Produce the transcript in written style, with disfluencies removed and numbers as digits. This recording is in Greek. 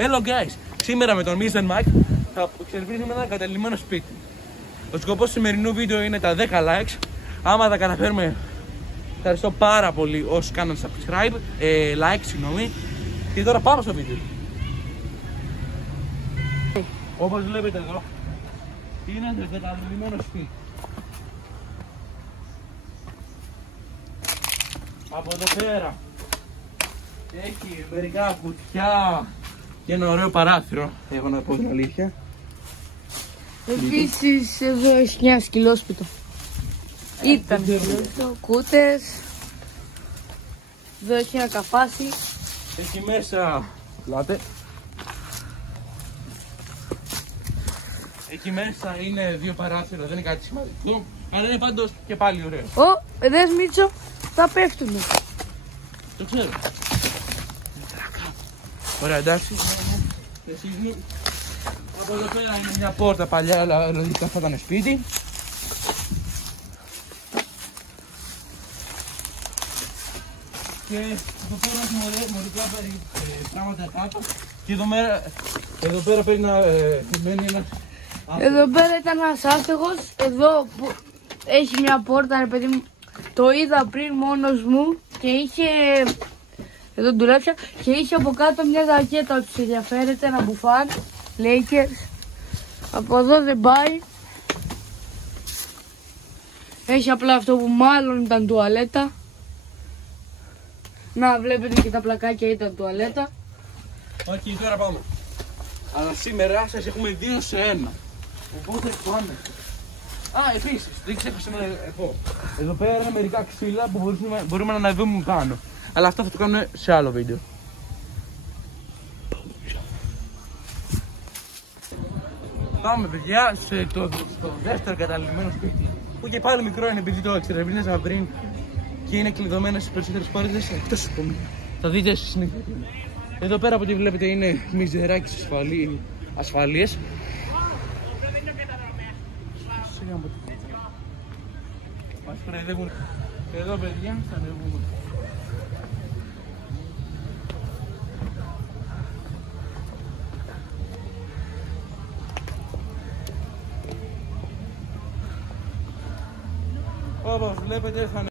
Hello guys, σήμερα με τον Mr. Mike θα ξερβρίζουμε ένα κατελημμένο σπίτι. Ο σκοπός του σημερινού βίντεο είναι τα 10 likes. Άμα τα καταφέρουμε, ευχαριστώ πάρα πολύ όσοι κάνουν subscribe, like, συγγνώμη. Και τώρα πάμε στο βίντεο. Όπως βλέπετε εδώ, είναι ένα κατελημμένο σπίτι. Από εδώ πέρα έχει μερικά κουτιά και ένα ωραίο παράθυρο, έχω να πω την αλήθεια. Επίσης εδώ έχει μια σκυλόσπιτο. Ήταν σκυλόσπιτο, κούτες. Εδώ έχει ένα καφάσι. Εκεί μέσα, λάτε. Εκεί μέσα είναι δύο παράθυρα, δεν είναι κάτι σημαντικό. Αλλά είναι πάντως και πάλι ωραίο. Δες Μίτσο, θα πέφτουνε. Το ξέρω. Ωραία, εντάξει. Από εδώ πέρα είναι μια πόρτα παλιά, αλλά λογικά θα ήταν σπίτι. Και εδώ πέρα έχουμε μερικά πράγματα κάτω. Και εδώ πέρα πρέπει να μένει ένας άστεγος. Εδώ πέρα ήταν ένας άστεγος. Εδώ που έχει μια πόρτα, ρε παιδί μου. Το είδα πριν μόνος μου και είχε... Εδώ δουλέψα και είχε από κάτω μια ζακέτα ότι σε ενδιαφέρεται, ένα μπουφάν, Lakers. Από εδώ δεν πάει. Έχει απλά αυτό που μάλλον ήταν τουαλέτα. Να βλέπετε και τα πλακάκια ήταν τουαλέτα. Όχι, τώρα πάμε. Αλλά σήμερα σας έχουμε 2 σε 1. Οπότε πάμε. Επίσης, δεν ξέχασα να πω. Εδώ πέρα είναι μερικά ξύλα που μπορούμε να αναβούμε πάνω. Αλλά αυτό θα το κάνουμε σε άλλο βίντεο. Πάμε παιδιά στο δεύτερο καταλημμένο σπίτι. Που και πάλι μικρό είναι επειδή το εξερευνήσαμε πριν και είναι κλειδωμένο στις περισσότερες πόρτες εκτός από μí. Θα δείτε στη συνέχεια. Εδώ πέρα από ό,τι βλέπετε είναι μιζεράκι ασφαλείες. Μας κοροϊδεύουν. Εδώ παιδιά θα ανεβούμε. Όπως βλέπετε θα